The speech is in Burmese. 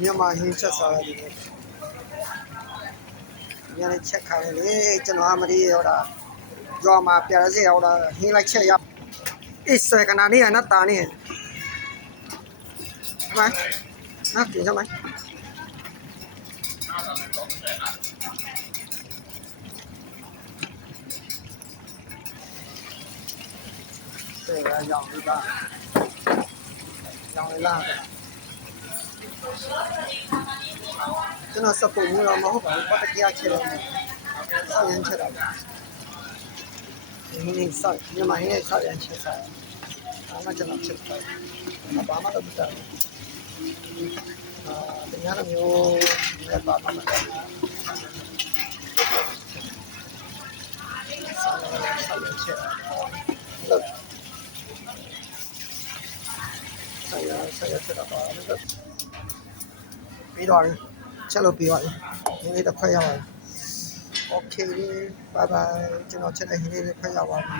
မြန်မာဟင်းချက်စားရတယ်ညနေချက်ခိုင်းလေကျွန်တော်အမရီရောက်တာကြွားမှာပြရစီရောက်တာဟင်းလိုက်ချက်ရအေးဆွဲကနာနေရနတ်တာနေမနော်ကြည့်စမ်းမ对呀，养的吧，养的烂的。真的是父母了，没好办，把它给他吃了，少年吃了。你少，你妈现在少年吃啥？俺们真的吃不到，俺爸妈都不知道。啊，人家都没有，俺爸爸们少年吃了，那。ဆရာဖြစ်တာပါပြီးတော့ချက်လို့ပြီးပါတယ်ဒီနေ့တစ်ခွက်ရပါတယ် Okay bye bye ကျွန်တော်ချက်တဲ့ဟင်းလေးတစ်ခွက်ရပါပြီ